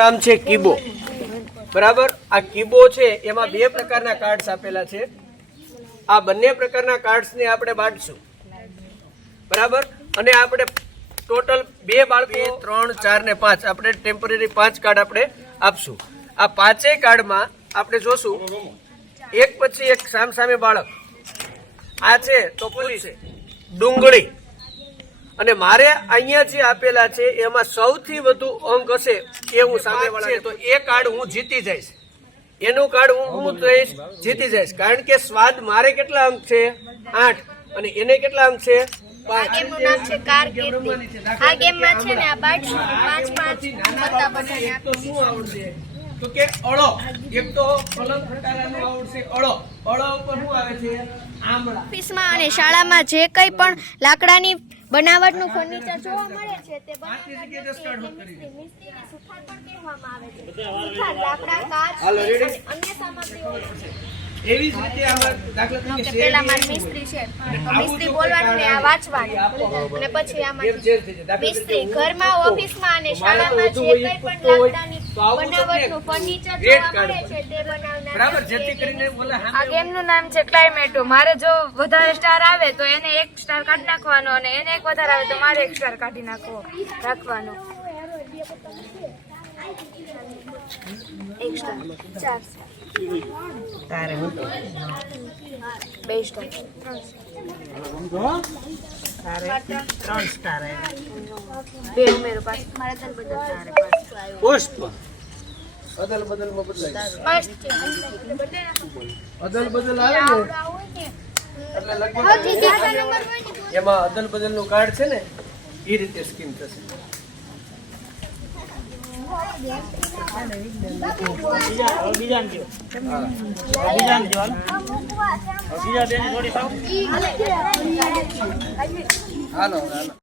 નામ છે કીબો. બરાબર. આ કીબો છે એમાં બે પ્રકારના કાર્ડ્સ આપેલા છે. આ બંને પ્રકારના કાર્ડ્સને આપણે બાંટશું. બરાબર. અને આપણે ટોટલ બે બાળકો 3, 4 ને 5 આપણે ટેમ્પરરી 5 કાર્ડ આપણે આપશું. આ પાંચેય કાર્ડમાં આપણે જોશું એક પછી એક સામસામે બાળક. આ છે તો પોલીસ છે, ડુંગળી. અને મારે અહીંયા જે આપેલા છે એમાં સૌથી વધુ અંક હશે એ હું સામેવાળા તો એ કાર્ડ હું જીતી જઈશ. એનું કાર્ડ હું થઈશ જીતી જઈશ. કારણ કે સ્વાદ મારે કેટલા અંક છે 8 અને એને કેટલા અંક છે 5. આ ગેમનું નામ છે કારકિર્દી. આ ગેમમાં છે ને આ 5 પત્તા બનાવીને તો શું આવડશે તો કે અળો. એક તો પલંગ ખટારાનું આવડશે અળો. અળો ઉપર શું આવે છે આમળા. ઓફિસમાં અને શાળામાં જે કંઈ પણ લાકડાની બનાવટનું ફર્નિચર જોવા મળે છે તે મિસ્ત્રીની સુથાર પણ કહેવામાં આવે છે. સુથાર લાકડા, કાચ અને અન્ય સામગ્રીઓ એવી જ રીતે આમાં દાખલા તરીકે પેલા માં મિસ્ત્રી છે તો મિસ્ત્રી બોલવાનું ને આ વાંચવાનું અને પછી આમાં મિસ્ત્રી ઘરમાં, ઓફિસમાં અને શાળામાં જે કંઈ પણ લાકડાની બનાવટનું ફર્નિચર જોવા મળે છે તે બનાવનાર. બરાબર. જેથી કરીને બોલે આ ગેમનું નામ છે ક્લાઇમેટો. મારે જો વધારે સ્ટાર આવે તો એને 1 સ્ટાર કાઢી નાખવાનો અને એને 1 વધારે આવે તો મારે 1 સ્ટાર કાઢી રાખવાનો. 1 સ્ટાર, 4 સ્ટાર, તારે હું તો 2 સ્ટાર, 3 સ્ટાર 2 ઉમેરો, પાછું મારે તને બધા સ્ટાર. પુષ્પ અદલ બદલમાં બદલાય. અદલ બદલ આવે ને એટલે લગભગ એમાં અદલ બદલ નું કાર્ડ છે ને એ રીતે સ્કીમ થશે. હાલો.